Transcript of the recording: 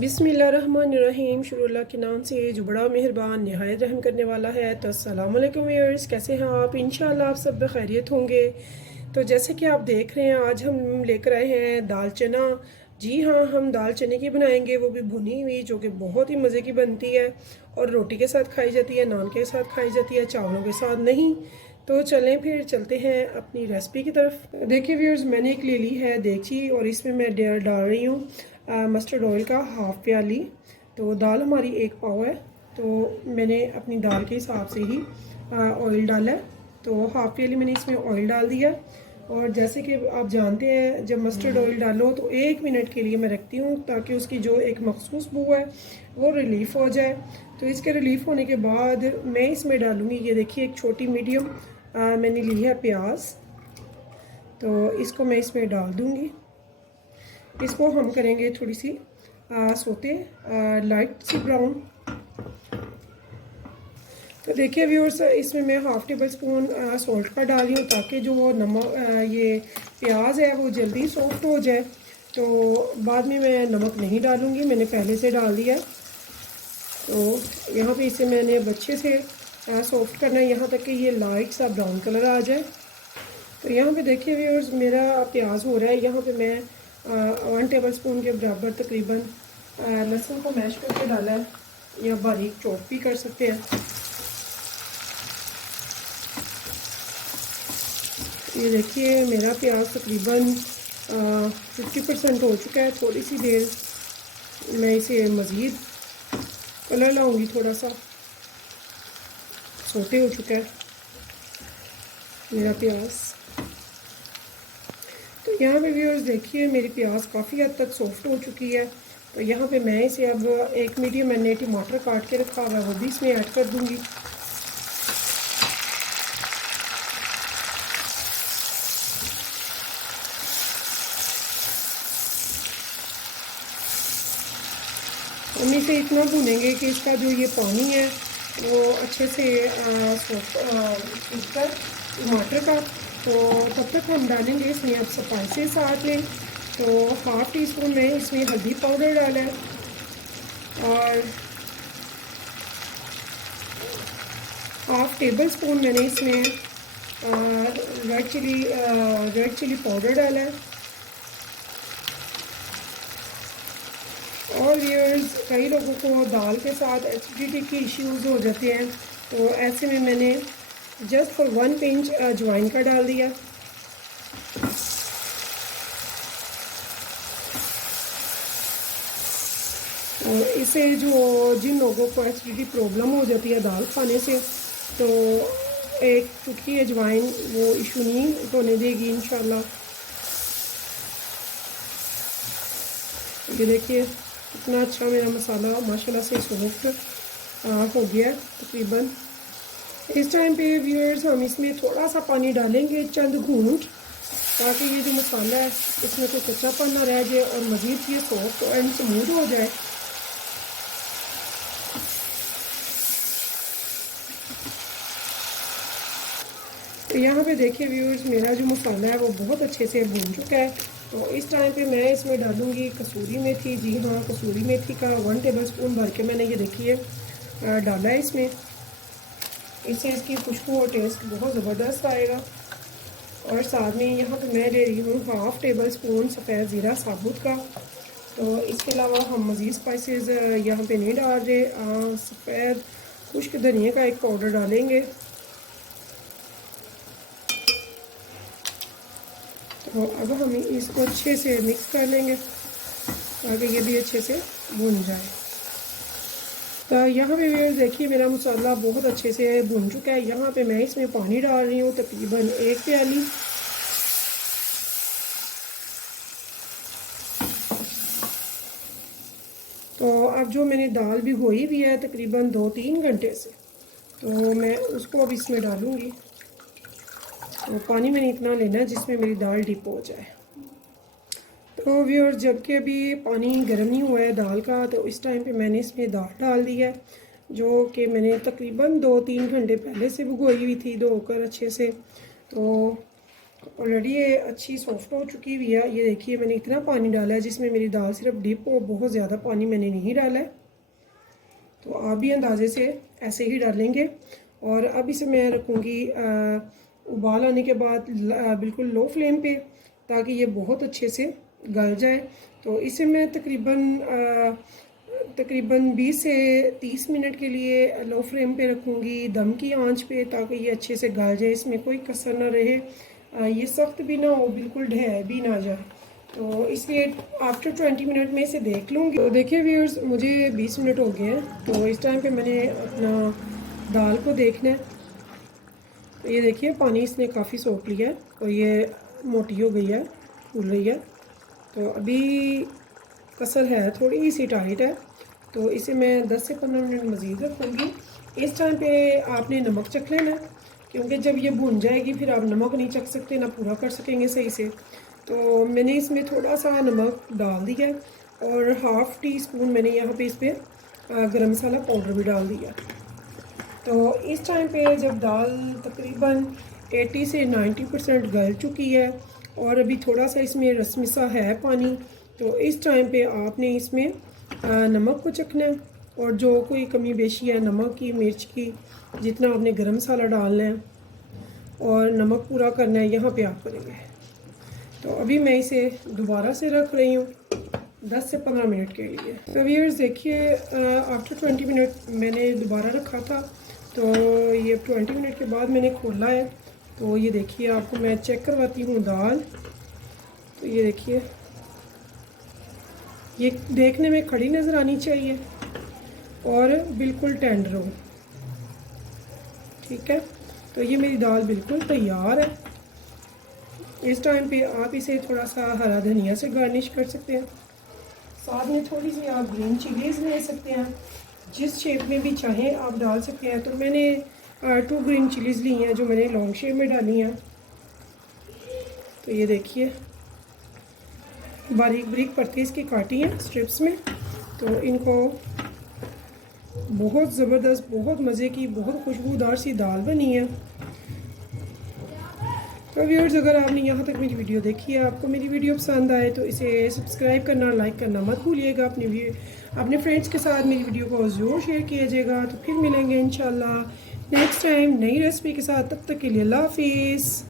बिस्मिल्लाहिर्रहमानिर्रहीम। शुरू अल्लाह के नाम से जो बड़ा मेहरबान नहायत रहम करने वाला है। तो अस्सलाम वालेकुम व्यूअर्स, कैसे हैं आप? इंशाल्लाह आप सब खैरियत होंगे। तो जैसे कि आप देख रहे हैं, आज हम लेकर आए हैं दाल चना। जी हाँ, हम दाल चने की बनाएंगे, वो भी भुनी हुई, जो कि बहुत ही मज़े की बनती है और रोटी के साथ खाई जाती है, नान के साथ खाई जाती है, चावलों के साथ नहीं। तो चलें फिर चलते हैं अपनी रेसिपी की तरफ। देखिए व्यूअर्स, मैंने एक ले ली है देगची और इसमें मैं डाल रही हूँ मस्टर्ड ऑयल का हाफ़ प्याली। तो दाल हमारी 1 पाव है, तो मैंने अपनी दाल के हिसाब से ही ऑयल डाला है। तो हाफ़ प्याली मैंने इसमें ऑयल डाल दिया। और जैसे कि आप जानते हैं, जब मस्टर्ड ऑयल डालो तो 1 मिनट के लिए मैं रखती हूँ, ताकि उसकी जो एक मखसूस बू है वो रिलीफ़ हो जाए। तो इसके रिलीफ़ होने के बाद मैं इसमें डालूँगी, ये देखिए एक छोटी मीडियम मैंने ली है प्याज। तो इसको मैं इसमें डाल दूँगी। इसको हम करेंगे थोड़ी सी सोते लाइट सी ब्राउन। तो देखिए व्यूअर्स, इसमें मैं हाफ़ टेबल स्पून सॉल्ट का डाल रही हूँ, ताकि जो वो नमक ये प्याज है वो जल्दी सॉफ्ट हो जाए। तो बाद में मैं नमक नहीं डालूँगी, मैंने पहले से डाल दिया है। तो यहाँ पे इसे मैंने अब अच्छे से सॉफ्ट करना है, यहाँ तक कि ये लाइट सा ब्राउन कलर आ जाए। तो यहाँ पे देखिए व्यूअर्स, मेरा प्याज हो रहा है। यहाँ पे मैं 1 टेबल स्पून के बराबर तकरीबन लहसुन को मैश करके डाला है, या बारीक चॉप भी कर सकते हैं। ये देखिए मेरा प्याज तकरीबन 50% हो चुका है। थोड़ी सी देर मैं इसे मज़ीद कलर लाऊंगी, थोड़ा सा सोते हो चुका है मेरा प्याज। तो यहाँ पे व्यूअर्स देखिए मेरी प्याज काफ़ी हद तक सॉफ्ट हो चुकी है। तो यहाँ पे मैं इसे अब एक मीडियम मैंने टमाटर काट के रखा हुआ है, वो भी इसमें ऐड कर दूँगी। हम इसे इतना भूनेंगे कि इसका जो ये पानी है वो अच्छे से सूख कर टमाटर का। तो तब तक हम डालेंगे इसमें अब स्पाइसेस साथ में। तो हाफ़ टी स्पून में इसमें हल्दी पाउडर डाला है, और हाफ़ टेबल स्पून मैंने इसमें रेड चिली पाउडर डाला है। और व्यूअर्स, कई लोगों को दाल के साथ एसिडिटी के इश्यूज़ हो जाते हैं, तो ऐसे में मैंने जस्ट फॉर 1 पिंच अजवाइन का डाल दिया। और इसे जो जिन लोगों को एसिडिटी प्रॉब्लम हो जाती है दाल खाने से, तो एक चुटकी अजवाइन वो इशू नहीं होने देगी इंशाल्लाह। ये देखिए कितना अच्छा मेरा मसाला माशाल्लाह से सॉफ्ट हो गया तकरीबन। इस टाइम पे व्यूअर्स हम इसमें थोड़ा सा पानी डालेंगे, चंद घूंट, ताकि ये जो मसाला है इसमें कोई कच्चापन ना रह जाए और मज़ीद ये सॉफ्ट एंड स्मूथ हो जाए। तो यहाँ पे देखिए व्यूअर्स, मेरा जो मसाला है वो बहुत अच्छे से भून चुका है। तो इस टाइम पे मैं इसमें डालूँगी कसूरी मेथी। जी हाँ, कसूरी मेथी का 1 टेबल स्पून भर के मैंने ये देखिए डाला है इसमें। इससे इसकी खुशबू और टेस्ट बहुत ज़बरदस्त आएगा। और साथ में यहाँ पे मैं ले रही हूँ हाफ़ टेबल स्पून सफ़ेद ज़ीरा साबुत का। तो इसके अलावा हम मज़ीद स्पाइसेस यहाँ पे नहीं डाल रहे। सफ़ेद खुश्क धनिया का एक पाउडर डालेंगे। तो अब हम इसको अच्छे से मिक्स कर लेंगे, ताकि ये भी अच्छे से भुन जाए। तो यहाँ पे भी देखिए मेरा मसाला बहुत अच्छे से भुन चुका है। यहाँ पे मैं इसमें पानी डाल रही हूँ तकरीबन 1 प्याली। तो अब जो मैंने दाल भिगोई हुई है तकरीबन 2-3 घंटे से, तो मैं उसको अब इसमें डालूँगी। तो पानी मैंने इतना लेना है जिसमें मेरी दाल डिप हो जाए। तो व्यूअर्स, जबकि अभी पानी गर्म नहीं हुआ है दाल का, तो इस टाइम पे मैंने इसमें दाल डाल दी है, जो कि मैंने तकरीबन 2-3 घंटे पहले से भिगोई हुई थी, धोकर अच्छे से। तो ऑलरेडी ये अच्छी सॉफ्ट हो चुकी हुई है। ये देखिए मैंने इतना पानी डाला है जिसमें मेरी दाल सिर्फ डिप हो, बहुत ज़्यादा पानी मैंने नहीं डाला है। तो आप भी अंदाजे से ऐसे ही डालेंगे। और अब इसे मैं रखूँगी उबाल आने के बाद बिल्कुल लो फ्लेम पे, ताकि ये बहुत अच्छे से गल जाए। तो इसे मैं तकरीबन 20 से 30 मिनट के लिए लो फ्लेम पे रखूँगी, दम की आंच पे, ताकि ये अच्छे से गल जाए, इसमें कोई कसर ना रहे, ये सख्त भी ना हो, बिल्कुल ढह भी ना जाए। तो इसलिए आफ्टर 20 मिनट में इसे देख लूँगी। तो देखिए व्यूअर्स, मुझे 20 मिनट हो गए हैं। तो इस टाइम पे मैंने अपना दाल को देखना है। तो ये देखिए पानी इसने काफ़ी सोख लिया है और ये मोटी हो गई है, फूल रही है। तो अभी कसर है, थोड़ी सी टाइट है। तो इसे मैं 10 से 15 मिनट मज़ीद रखूँगी। इस टाइम पे आपने नमक चख लेना, क्योंकि जब ये भुन जाएगी फिर आप नमक नहीं चख सकते, ना पूरा कर सकेंगे सही से। तो मैंने इसमें थोड़ा सा नमक डाल दिया और हाफ़ टी स्पून मैंने यहाँ पे इस पर गरम मसाला पाउडर भी डाल दिया। तो इस टाइम पे जब दाल तकरीबन 80 से 90% गल चुकी है और अभी थोड़ा सा इसमें रसमिसा है पानी, तो इस टाइम पे आपने इसमें नमक को चखना है और जो कोई कमी बेशी है नमक की, मिर्च की, जितना आपने गरम मसाला डालना है और नमक पूरा करना है, यहाँ पे आप करेंगे। तो अभी मैं इसे दोबारा से रख रही हूँ 10 से 15 मिनट के लिए। तो व्यूअर्स देखिए, आफ्टर 20 मिनट मैंने दोबारा रखा था। तो ये 20 मिनट के बाद मैंने खोला है। तो ये देखिए, आपको मैं चेक करवाती हूँ दाल। तो ये देखिए, ये देखने में खड़ी नज़र आनी चाहिए और बिल्कुल टेंडर हो। ठीक है, तो ये मेरी दाल बिल्कुल तैयार है। इस टाइम पे आप इसे थोड़ा सा हरा धनिया से गार्निश कर सकते हैं, साथ में थोड़ी सी आप ग्रीन चिलीज़ ले सकते हैं, जिस शेप में भी चाहें आप डाल सकते हैं। तो मैंने 2 ग्रीन चिलीज़ ली हैं जो मैंने लॉन्ग शेप में डाली हैं। तो ये देखिए, बारीक बारीक परतें इसकी काटी हैं स्ट्रिप्स में। तो इनको बहुत ज़बरदस्त, बहुत मज़े की, बहुत खुशबूदार सी दाल बनी है। तो व्यूअर्स, अगर आपने यहाँ तक मेरी वीडियो देखी है, आपको मेरी वीडियो पसंद आए तो इसे सब्सक्राइब करना, लाइक करना मत भूलिएगा। अपने फ्रेंड्स के साथ मेरी वीडियो को ज़रूर शेयर कीजिएगा। तो फिर मिलेंगे इंशाल्लाह नेक्स्ट टाइम नई रेसिपी के साथ। तब तक के लिए अल्लाह हाफिज़।